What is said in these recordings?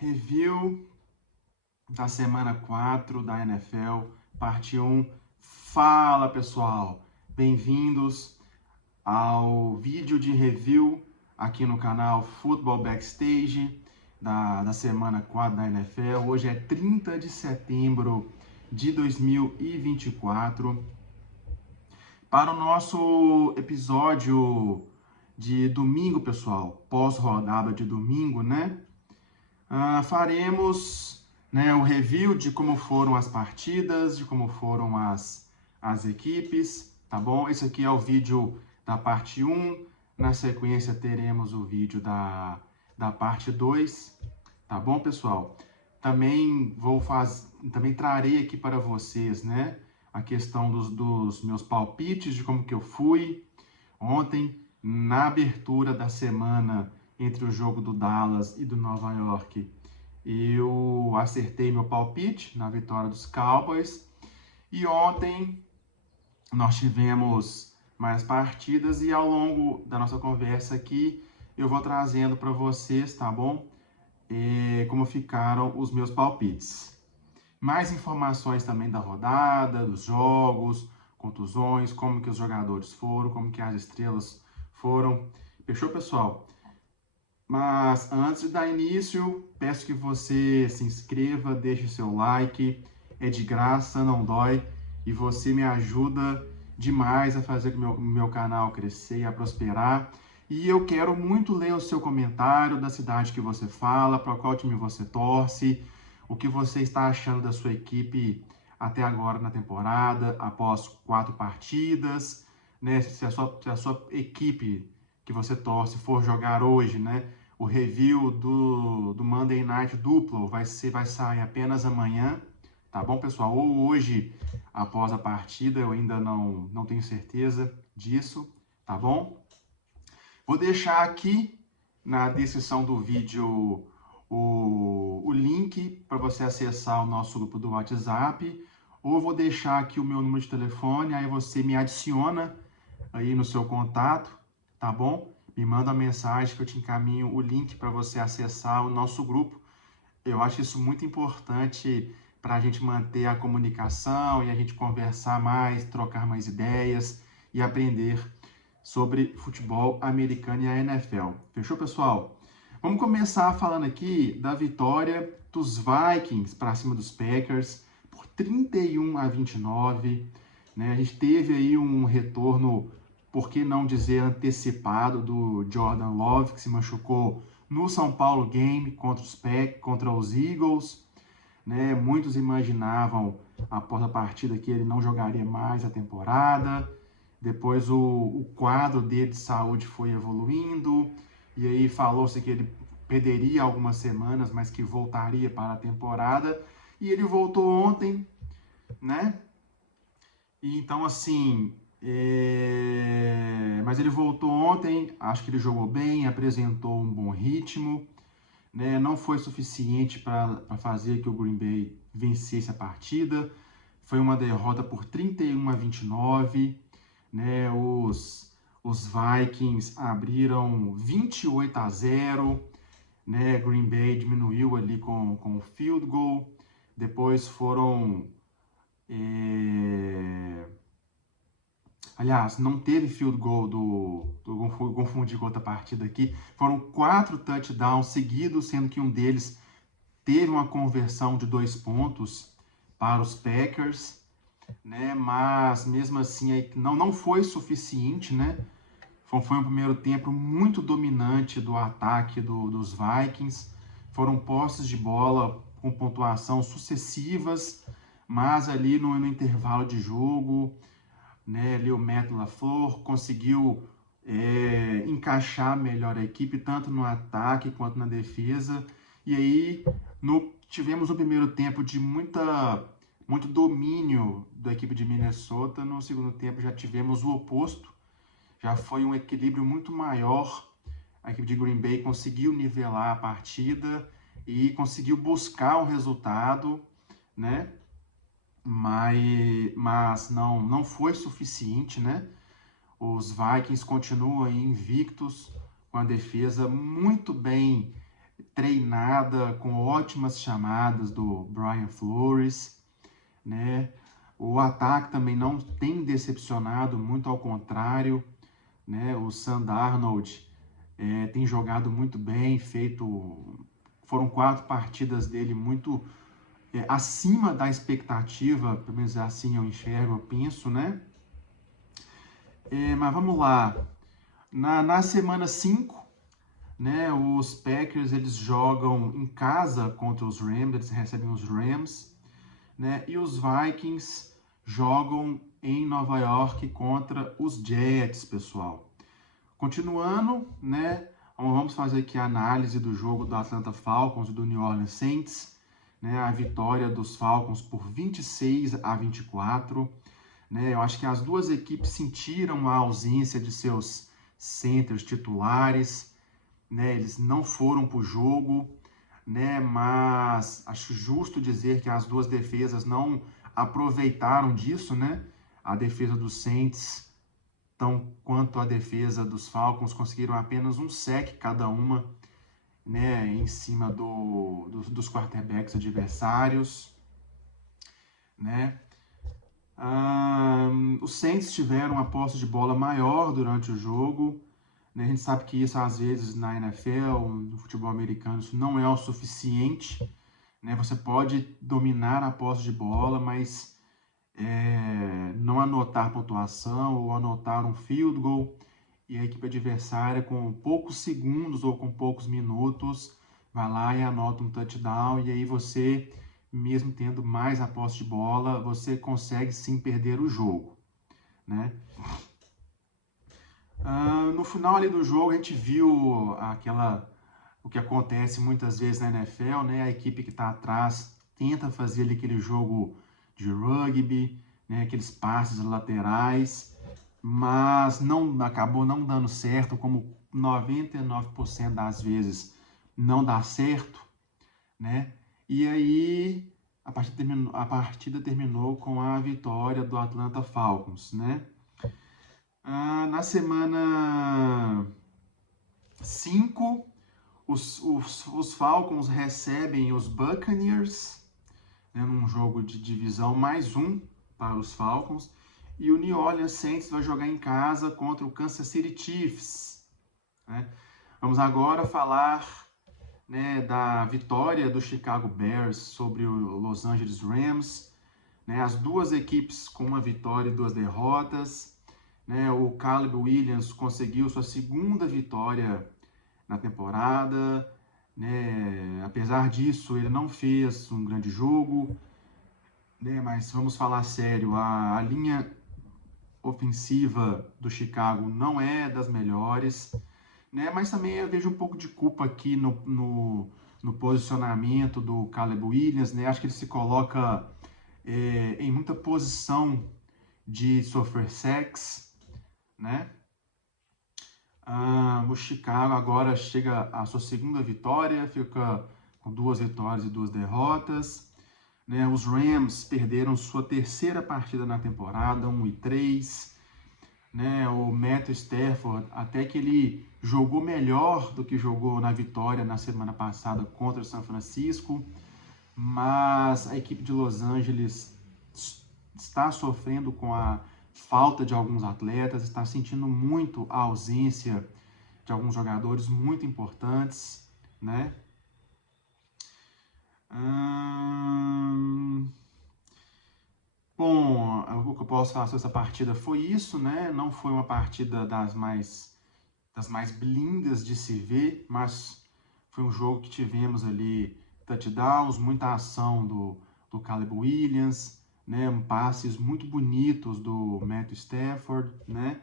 Review da semana 4 da NFL, parte 1. Fala pessoal, bem-vindos ao vídeo de review aqui no canal Football Backstage da semana 4 da NFL. Hoje é 30 de setembro de 2024. Para o nosso episódio de domingo, pessoal, pós-rodada de domingo, né? Faremos, o review de como foram as partidas, de como foram as equipes, tá bom? Esse aqui é o vídeo da parte 1, na sequência teremos o vídeo da parte 2, tá bom, pessoal? Também também trarei aqui para vocês, né, a questão dos meus palpites, de como que eu fui ontem, na abertura da semana, entre o jogo do Dallas e do Nova York, eu acertei meu palpite na vitória dos Cowboys. E ontem nós tivemos mais partidas e ao longo da nossa conversa aqui eu vou trazendo para vocês, tá bom? Como ficaram os meus palpites. Mais informações também da rodada, dos jogos, contusões, como que os jogadores foram, como que as estrelas foram. Fechou, pessoal? Mas antes de dar início, peço que você se inscreva, deixe seu like, é de graça, não dói, e você me ajuda demais a fazer com que o meu canal crescer e a prosperar. E eu quero muito ler o seu comentário da cidade que você fala, para qual time você torce, o que você está achando da sua equipe até agora na temporada, após 4 partidas, né? Se a sua equipe que você torce for jogar hoje, né? O review do Monday Night Duplo vai sair apenas amanhã, tá bom, pessoal? Ou hoje, após a partida, eu ainda não tenho certeza disso, tá bom? Vou deixar aqui na descrição do vídeo o link para você acessar o nosso grupo do WhatsApp, ou vou deixar aqui o meu número de telefone, aí você me adiciona aí no seu contato, tá bom? Me manda uma mensagem que eu te encaminho o link para você acessar o nosso grupo. Eu acho isso muito importante para a gente manter a comunicação e a gente conversar mais, trocar mais ideias e aprender sobre futebol americano e a NFL. Fechou, pessoal? Vamos começar falando aqui da vitória dos Vikings para cima dos Packers por 31-29. Né? A gente teve aí um retorno, por que não dizer antecipado, do Jordan Love, que se machucou no São Paulo Game contra os Eagles. Né? Muitos imaginavam, após a partida, que ele não jogaria mais a temporada. Depois o quadro dele de saúde foi evoluindo, e aí falou-se que ele perderia algumas semanas, mas que voltaria para a temporada. E ele voltou ontem, né? E então, assim, mas ele voltou ontem, acho que ele jogou bem, apresentou um bom ritmo, né? Não foi suficiente para fazer que o Green Bay vencesse a partida. Foi uma derrota por 31-29, né? Os Vikings abriram 28-0, né? Green Bay diminuiu ali com o field goal. Depois foram... Aliás, não teve field goal confundi com outra partida aqui. Foram 4 touchdowns seguidos, sendo que um deles teve uma conversão de 2 pontos para os Packers, né? Mas mesmo assim não foi suficiente, né? Foi um primeiro tempo muito dominante do ataque dos Vikings. Foram posses de bola com pontuação sucessivas, mas ali no intervalo de jogo, né, ali o Matt LaFleur conseguiu encaixar melhor a equipe, tanto no ataque quanto na defesa. E aí tivemos um primeiro tempo de muito domínio da equipe de Minnesota. No segundo tempo já tivemos o oposto, já foi um equilíbrio muito maior. A equipe de Green Bay conseguiu nivelar a partida e conseguiu buscar o resultado, né? Mas não foi suficiente, né? Os Vikings continuam aí invictos, com a defesa muito bem treinada, com ótimas chamadas do Brian Flores, né? O ataque também não tem decepcionado, muito ao contrário, né? O Sam Darnold tem jogado muito bem, foram 4 partidas dele muito acima da expectativa, pelo menos assim eu enxergo, eu penso, né? Mas vamos lá. Na semana 5, né, os Packers eles jogam em casa contra os Rams, eles recebem os Rams, né? E os Vikings jogam em Nova York contra os Jets, pessoal. Continuando, né? Vamos fazer aqui a análise do jogo do Atlanta Falcons e do New Orleans Saints, né? A vitória dos Falcons por 26-24, né? Eu acho que as duas equipes sentiram a ausência de seus centers titulares, né? Eles não foram para o jogo, né? Mas acho justo dizer que as duas defesas não aproveitaram disso, né? A defesa dos Saints, tão quanto a defesa dos Falcons, conseguiram apenas um sec cada uma, né? Em cima dos quarterbacks adversários, né? Os Saints tiveram uma posse de bola maior durante o jogo, né? A gente sabe que isso às vezes na NFL, no futebol americano, isso não é o suficiente, né? Você pode dominar a posse de bola, mas não anotar pontuação ou anotar um field goal e a equipe adversária com poucos segundos ou com poucos minutos vai lá e anota um touchdown, e aí você, mesmo tendo mais a posse de bola, você consegue sim perder o jogo, né? No final ali do jogo a gente viu o que acontece muitas vezes na NFL, né? A equipe que está atrás tenta fazer ali aquele jogo de rugby, né? Aqueles passes laterais, mas acabou não dando certo, como 99% das vezes não dá certo, né? E aí a partida terminou com a vitória do Atlanta Falcons, né? Na semana 5, os Falcons recebem os Buccaneers, né, num jogo de divisão mais um para os Falcons. E o New Orleans Saints vai jogar em casa contra o Kansas City Chiefs, né? Vamos agora falar, né, da vitória do Chicago Bears sobre o Los Angeles Rams, né? As duas equipes com uma vitória e 2 derrotas, né? O Caleb Williams conseguiu sua segunda vitória na temporada, né? Apesar disso, ele não fez um grande jogo, né? Mas vamos falar sério, a linha ofensiva do Chicago não é das melhores, né? Mas também eu vejo um pouco de culpa aqui no posicionamento do Caleb Williams, né? Acho que ele se coloca em muita posição de sofrer sacks, né? O Chicago agora chega à sua segunda vitória, fica com 2 vitórias e 2 derrotas, né? Os Rams perderam sua terceira partida na temporada, 1-3, né? O Matthew Stafford, até que ele jogou melhor do que jogou na vitória na semana passada contra o São Francisco, mas a equipe de Los Angeles está sofrendo com a falta de alguns atletas, está sentindo muito a ausência de alguns jogadores muito importantes, né? Bom, o que eu posso falar sobre essa partida foi isso, né? Não foi uma partida das mais lindas de se ver, mas foi um jogo que tivemos ali touchdowns, muita ação do Caleb Williams, né? Passes muito bonitos do Matthew Stafford, né?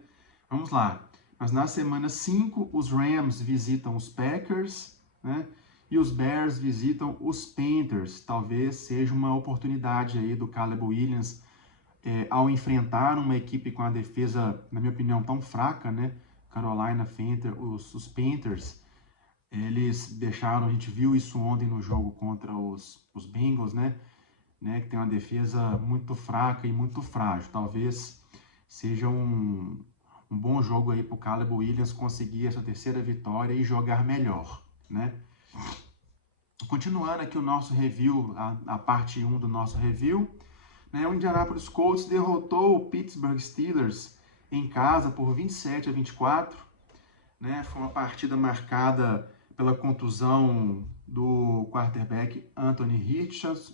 Vamos lá. Mas na semana 5, os Rams visitam os Packers, né? E os Bears visitam os Panthers. Talvez seja uma oportunidade aí do Caleb Williams ao enfrentar uma equipe com a defesa, na minha opinião, tão fraca, né? Carolina os Panthers, eles deixaram, a gente viu isso ontem no jogo contra os Bengals, né? Que tem uma defesa muito fraca e muito frágil. Talvez seja um bom jogo aí para o Caleb Williams conseguir essa terceira vitória e jogar melhor, né? Continuando aqui o nosso review, a parte 1 do nosso review, né, o Indianapolis Colts derrotou o Pittsburgh Steelers em casa por 27-24. Né, foi uma partida marcada pela contusão do quarterback Anthony Richardson,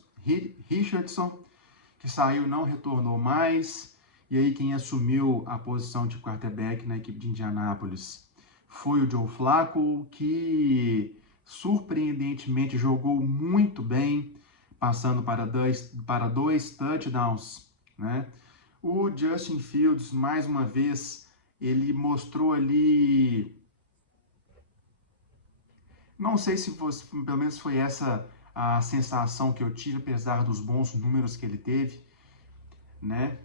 que saiu e não retornou mais. E aí quem assumiu a posição de quarterback na equipe de Indianápolis foi o Joe Flacco, que surpreendentemente jogou muito bem, passando para dois touchdowns. Né? O Justin Fields, mais uma vez, ele mostrou ali... Não sei se fosse, pelo menos foi essa a sensação que eu tive, apesar dos bons números que ele teve, né?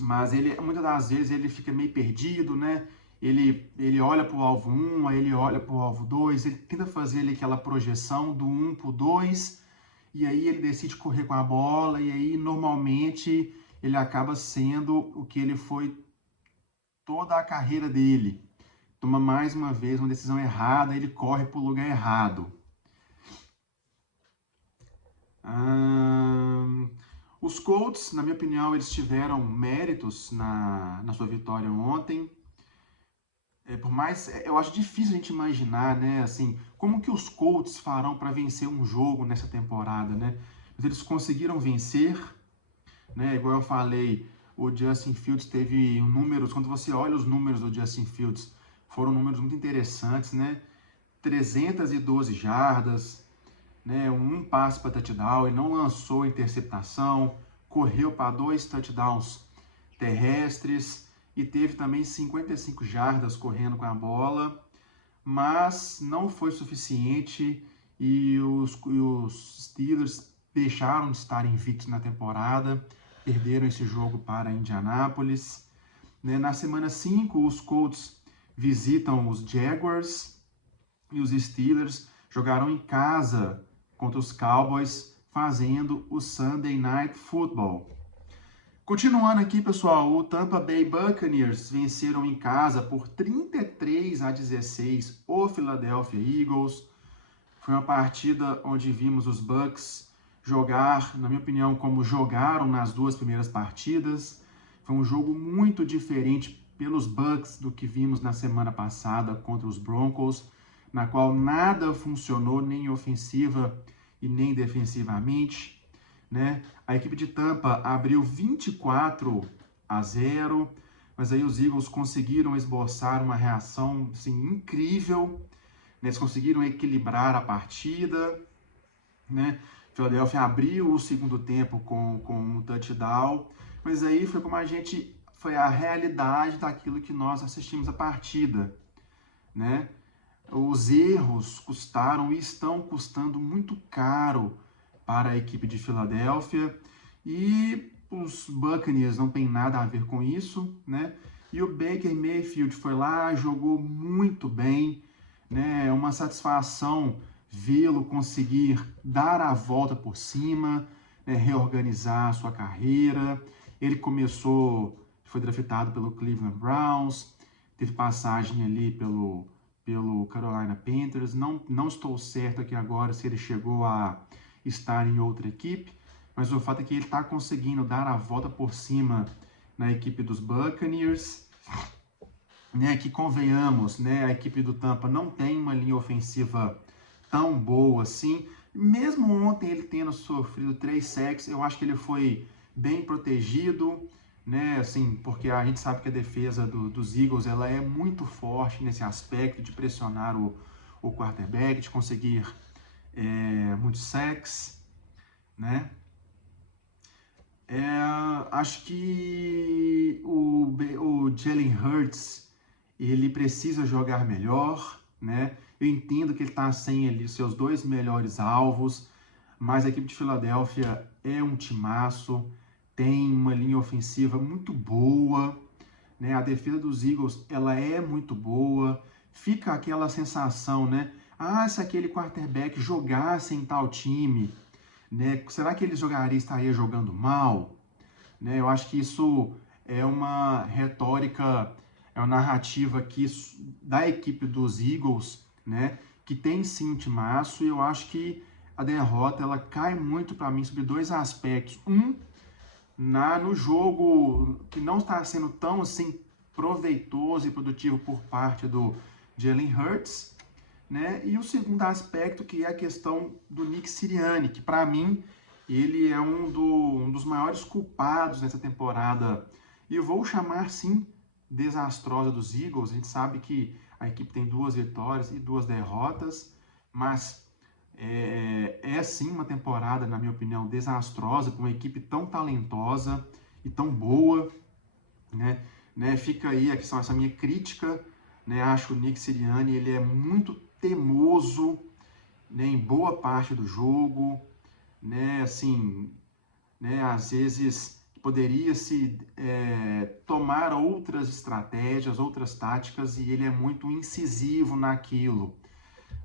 Mas ele, muitas das vezes, ele fica meio perdido, né? Ele olha para o alvo 1, aí ele olha para o alvo 2, ele tenta fazer ali aquela projeção do 1 para o 2, e aí ele decide correr com a bola, e aí normalmente ele acaba sendo o que ele foi toda a carreira dele. Toma mais uma vez uma decisão errada, ele corre para o lugar errado. Os Colts, na minha opinião, eles tiveram méritos na sua vitória ontem. Por mais, eu acho difícil a gente imaginar, né, assim, como que os Colts farão para vencer um jogo nessa temporada, né? Mas eles conseguiram vencer, né? Igual eu falei, o Justin Fields teve números, quando você olha os números do Justin Fields, foram números muito interessantes, né? 312 jardas, né? Um passe para touchdown, ele não lançou interceptação, correu para 2 touchdowns terrestres, e teve também 55 jardas correndo com a bola, mas não foi suficiente e os Steelers deixaram de estar invictos na temporada, perderam esse jogo para Indianápolis. Na semana 5, os Colts visitam os Jaguars e os Steelers jogarão em casa contra os Cowboys, fazendo o Sunday Night Football. Continuando aqui, pessoal, o Tampa Bay Buccaneers venceram em casa por 33-16 o Philadelphia Eagles. Foi uma partida onde vimos os Bucs jogar, na minha opinião, como jogaram nas duas primeiras partidas. Foi um jogo muito diferente pelos Bucs do que vimos na semana passada contra os Broncos, na qual nada funcionou, nem ofensiva e nem defensivamente. Né? A equipe de Tampa abriu 24-0, mas aí os Eagles conseguiram esboçar uma reação assim, incrível, né? Eles conseguiram equilibrar a partida, né? Philadelphia abriu o segundo tempo com um touchdown, mas aí foi a realidade daquilo que nós assistimos a partida, né? Os erros custaram e estão custando muito caro para a equipe de Filadélfia, e os Buccaneers não tem nada a ver com isso, né? E o Baker Mayfield foi lá, jogou muito bem, né? É uma satisfação vê-lo conseguir dar a volta por cima, né? Reorganizar a sua carreira. Ele foi draftado pelo Cleveland Browns, teve passagem ali pelo Carolina Panthers. Não estou certo aqui agora se ele chegou a estar em outra equipe, mas o fato é que ele está conseguindo dar a volta por cima na equipe dos Buccaneers, né, que convenhamos, né, a equipe do Tampa não tem uma linha ofensiva tão boa assim, mesmo ontem ele tendo sofrido 3 sacks, eu acho que ele foi bem protegido, né, assim, porque a gente sabe que a defesa dos Eagles, ela é muito forte nesse aspecto de pressionar o quarterback, de conseguir muitos sacks, né? Acho que o Jalen Hurts, ele precisa jogar melhor, né? Eu entendo que ele está sem ali seus 2 melhores alvos, mas a equipe de Filadélfia é um timaço, tem uma linha ofensiva muito boa, né? A defesa dos Eagles, ela é muito boa, fica aquela sensação, né? Se aquele quarterback jogasse em tal time, né? Será que ele estaria jogando mal? Né? Eu acho que isso é uma retórica, é uma narrativa aqui da equipe dos Eagles, né? Que tem sim um timaço, e eu acho que a derrota ela cai muito para mim sobre dois aspectos. No jogo que não está sendo tão assim proveitoso e produtivo por parte do Jalen Hurts, né? E o segundo aspecto que é a questão do Nick Sirianni, que para mim ele é um dos maiores culpados nessa temporada. E eu vou chamar sim desastrosa dos Eagles. A gente sabe que a equipe tem 2 vitórias e 2 derrotas, mas é sim uma temporada, na minha opinião, desastrosa para uma equipe tão talentosa e tão boa, né? Fica aí essa minha crítica, né? Acho que o Nick Sirianni ele é muito teimoso, né? Em boa parte do jogo, né? Assim, né? Às vezes poderia se tomar outras estratégias, outras táticas, e ele é muito incisivo naquilo,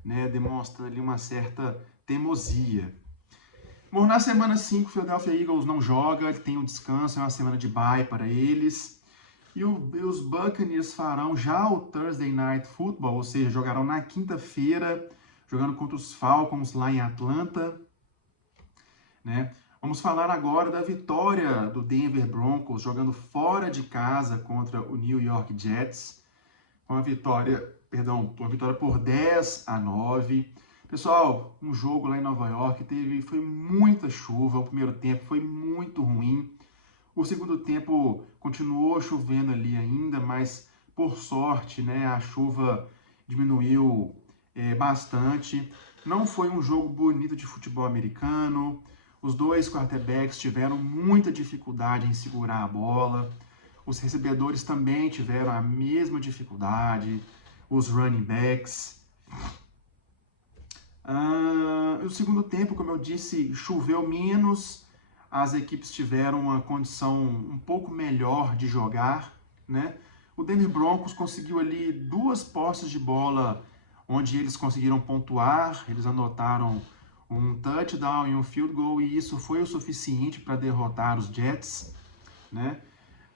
né? Demonstrando ali uma certa teimosia. Bom, na semana 5, o Philadelphia Eagles não joga, tem um descanso, é uma semana de bye para eles. E os Buccaneers farão já o Thursday Night Football, ou seja, jogarão na quinta-feira, jogando contra os Falcons lá em Atlanta, né? Vamos falar agora da vitória do Denver Broncos, jogando fora de casa contra o New York Jets. Uma vitória por 10-9. Pessoal, um jogo lá em Nova York foi muita chuva, o primeiro tempo foi muito ruim. O segundo tempo continuou chovendo ali ainda, mas por sorte, né, a chuva diminuiu bastante. Não foi um jogo bonito de futebol americano. Os dois quarterbacks tiveram muita dificuldade em segurar a bola. Os recebedores também tiveram a mesma dificuldade. Os running backs. No segundo tempo, como eu disse, choveu menos. As equipes tiveram uma condição um pouco melhor de jogar, né? O Denver Broncos conseguiu ali 2 posses de bola onde eles conseguiram pontuar. Eles anotaram um touchdown e um field goal, e isso foi o suficiente para derrotar os Jets, né?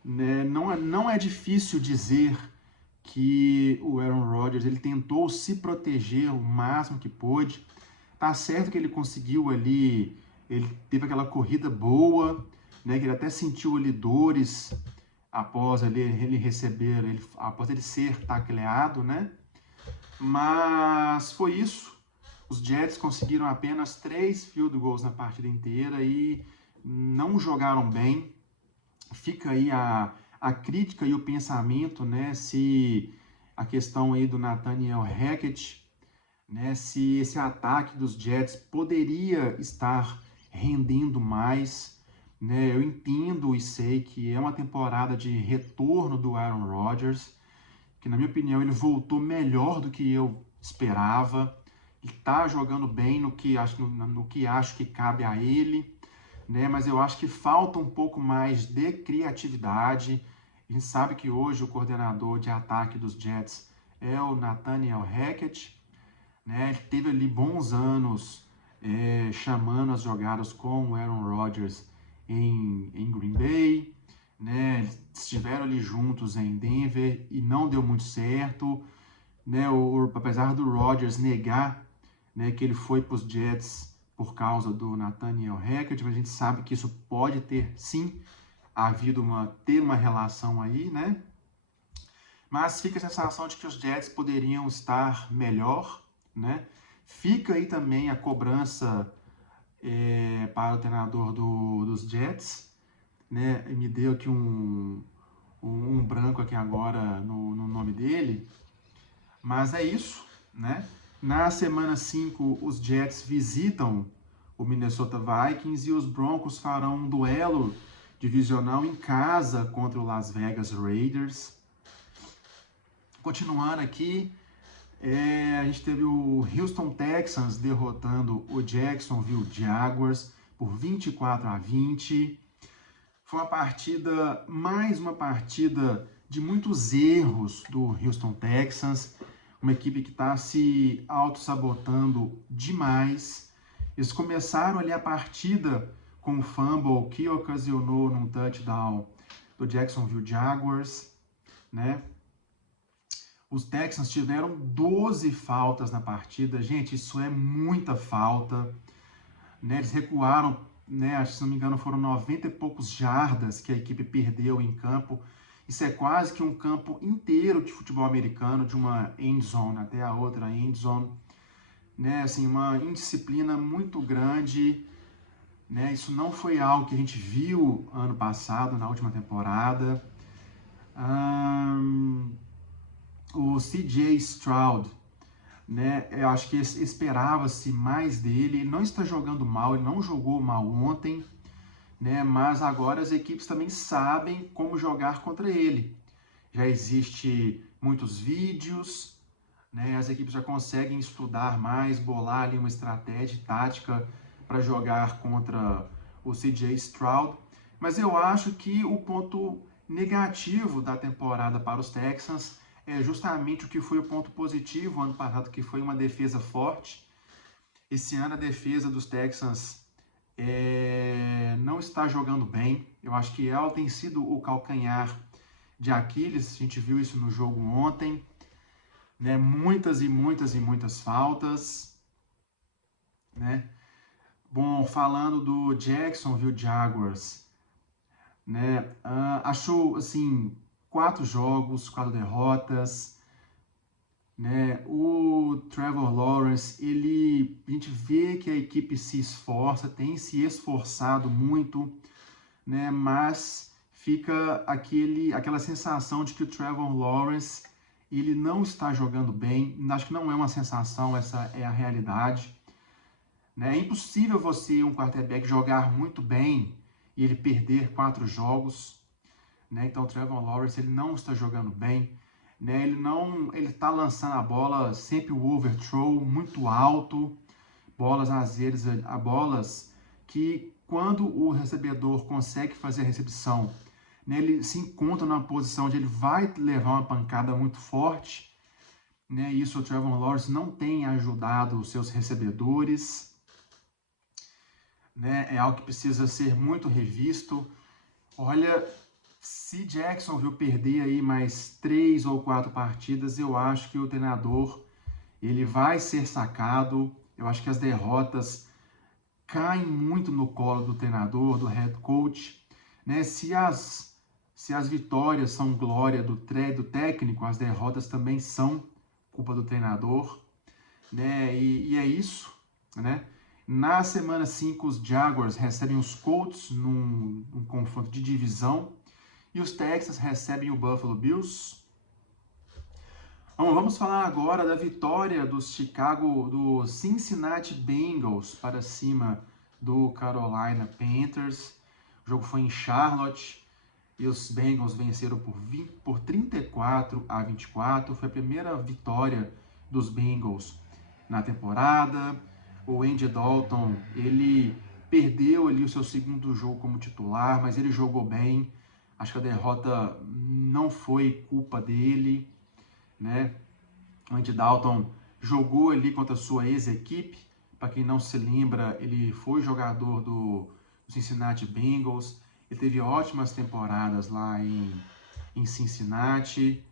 Não é difícil dizer que o Aaron Rodgers ele tentou se proteger o máximo que pôde. Tá certo que ele conseguiu ali, ele teve aquela corrida boa, né? Que ele até sentiu ali dores após após ele ser tacleado, né? Mas foi isso. Os Jets conseguiram apenas 3 field goals na partida inteira e não jogaram bem. Fica aí a crítica e o pensamento, né? Se a questão aí do Nathaniel Hackett, né? Se esse ataque dos Jets poderia estar rendendo mais, né? Eu entendo e sei que é uma temporada de retorno do Aaron Rodgers, que na minha opinião ele voltou melhor do que eu esperava. Ele está jogando bem no que acho que cabe a ele, né? Mas eu acho que falta um pouco mais de criatividade. A gente sabe que hoje o coordenador de ataque dos Jets é o Nathaniel Hackett, né? Ele teve ali bons anos chamando as jogadas com o Aaron Rodgers em Green Bay, né? Eles estiveram ali juntos em Denver e não deu muito certo, né? Apesar do Rodgers negar, né, que ele foi para os Jets por causa do Nathaniel Hackett, mas a gente sabe que isso pode ter, sim, ter uma relação aí, né? Mas fica a sensação de que os Jets poderiam estar melhor, né? Fica aí também a cobrança para o treinador dos Jets, né? Me deu aqui um branco aqui agora no nome dele, mas é isso, né? Na semana 5, os Jets visitam o Minnesota Vikings e os Broncos farão um duelo divisional em casa contra o Las Vegas Raiders. Continuando aqui, a gente teve o Houston Texans derrotando o Jacksonville Jaguars por 24-20. Foi mais uma partida de muitos erros do Houston Texans, uma equipe que está se auto-sabotando demais. Eles começaram ali a partida com um fumble que ocasionou num touchdown do Jacksonville Jaguars, né? Os Texans tiveram 12 faltas na partida. Gente, isso é muita falta. né? Eles recuaram, né? Acho que, se não me engano, foram 90 e poucos jardas que a equipe perdeu em campo. Isso é quase que um campo inteiro de futebol americano, de uma end zone até a outra end zone, né? Assim, uma indisciplina muito grande, né? Isso não foi algo que a gente viu ano passado, na última temporada. O CJ Stroud, né? Eu acho que esperava-se mais dele. Ele não está jogando mal, ele não jogou mal ontem, né? Mas agora as equipes também sabem como jogar contra ele. Já existe muitos vídeos, né? As equipes já conseguem estudar mais, bolar ali uma estratégia tática para jogar contra o CJ Stroud. Mas eu acho que o ponto negativo da temporada para os Texans é justamente o que foi o ponto positivo ano passado, que foi uma defesa forte. Esse ano a defesa dos Texans não está jogando bem. Eu acho que ela tem sido o calcanhar de Aquiles. A gente viu isso no jogo ontem, né? Muitas e muitas e muitas faltas, né? Bom, falando do Jacksonville Jaguars, né? Achou, assim, 4 jogos, 4 derrotas, né? O Trevor Lawrence, a gente vê que a equipe se esforça, tem se esforçado muito, né? Mas fica aquela sensação de que o Trevor Lawrence ele não está jogando bem. Acho que não é uma sensação, essa é a realidade, né? É impossível você, um quarterback, jogar muito bem e ele perder 4 jogos, né? Então o Trevor Lawrence ele não está jogando bem, né? Ele está lançando a bola sempre o overthrow muito alto, bolas às vezes a bolas que quando o recebedor consegue fazer a recepção, né, ele se encontra numa posição onde ele vai levar uma pancada muito forte, né? Isso o Trevor Lawrence não tem ajudado os seus recebedores, né? É algo que precisa ser muito revisto. Olha, se Jacksonville perder aí mais 3 ou 4 partidas, eu acho que o treinador ele vai ser sacado. Eu acho que as derrotas caem muito no colo do treinador, do head coach, né? Se as vitórias são glória do técnico, as derrotas também são culpa do treinador, né? E é isso, né? Na semana 5, os Jaguars recebem os Colts num confronto de divisão e os Texans recebem o Buffalo Bills. Vamos falar agora da vitória do Cincinnati Bengals para cima do Carolina Panthers. O jogo foi em Charlotte e os Bengals venceram por 34-24. Foi a primeira vitória dos Bengals na temporada. O Andy Dalton, ele perdeu ali o seu segundo jogo como titular, mas ele jogou bem. Acho que a derrota não foi culpa dele, né? O Andy Dalton jogou ali contra a sua ex-equipe. Para quem não se lembra, ele foi jogador do Cincinnati Bengals. Ele teve ótimas temporadas lá em Cincinnati,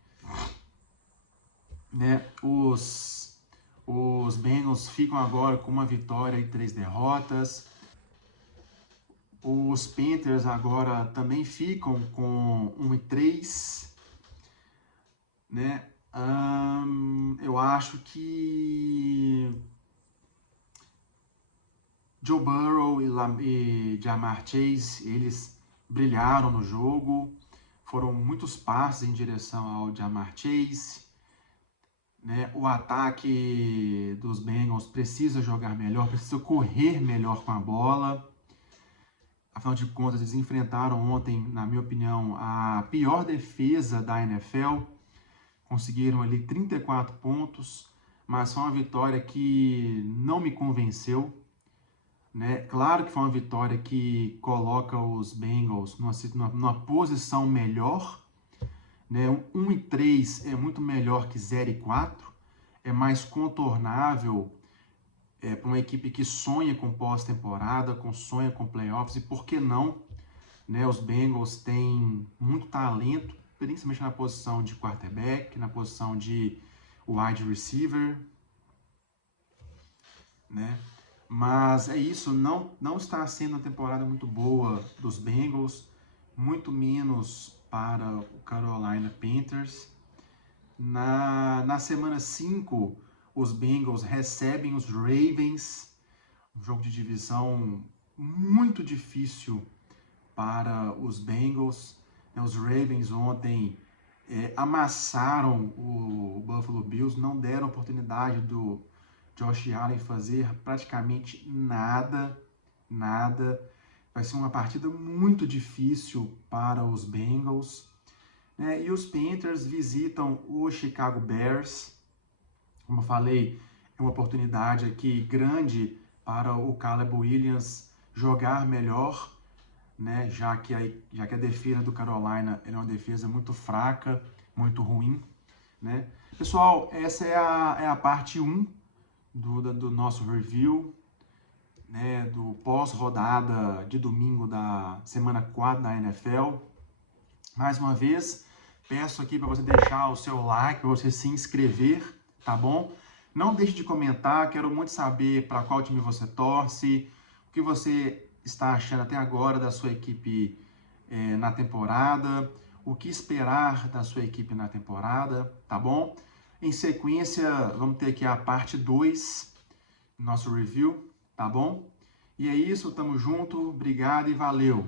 né? Os Bengals ficam agora com uma vitória e 3 derrotas. Os Panthers agora também ficam com 1-3, né? Eu acho que Joe Burrow e Ja'Marr Chase, eles brilharam no jogo. Foram muitos passes em direção ao Ja'Marr Chase, né? O ataque dos Bengals precisa jogar melhor, precisa correr melhor com a bola. Afinal de contas, eles enfrentaram ontem, na minha opinião, a pior defesa da NFL. Conseguiram ali 34 pontos, mas foi uma vitória que não me convenceu, né? Claro que foi uma vitória que coloca os Bengals numa posição melhor, né? 1-3 é muito melhor que 0-4, é mais contornável para uma equipe que sonha com pós-temporada, sonha com playoffs, e por que não, né? Os Bengals têm muito talento, principalmente na posição de quarterback, na posição de wide receiver, né? Mas é isso, não está sendo uma temporada muito boa dos Bengals, muito menos para o Carolina Panthers. Na semana 5, os Bengals recebem os Ravens, um jogo de divisão muito difícil para os Bengals. Os Ravens ontem amassaram o Buffalo Bills, não deram oportunidade do Josh Allen fazer praticamente nada. Vai ser uma partida muito difícil para os Bengals. E os Panthers visitam o Chicago Bears. Como eu falei, é uma oportunidade aqui grande para o Caleb Williams jogar melhor, né? Já que a defesa do Carolina é uma defesa muito fraca, muito ruim, né? Pessoal, essa é a parte 1 do nosso review, né, do pós-rodada de domingo da semana 4 da NFL. Mais uma vez, peço aqui para você deixar o seu like, para você se inscrever, tá bom? Não deixe de comentar, quero muito saber para qual time você torce, o que você está achando até agora da sua equipe na temporada, o que esperar da sua equipe na temporada, tá bom? Em sequência, vamos ter aqui a parte 2 do nosso review, tá bom? E é isso, tamo junto, obrigado e valeu!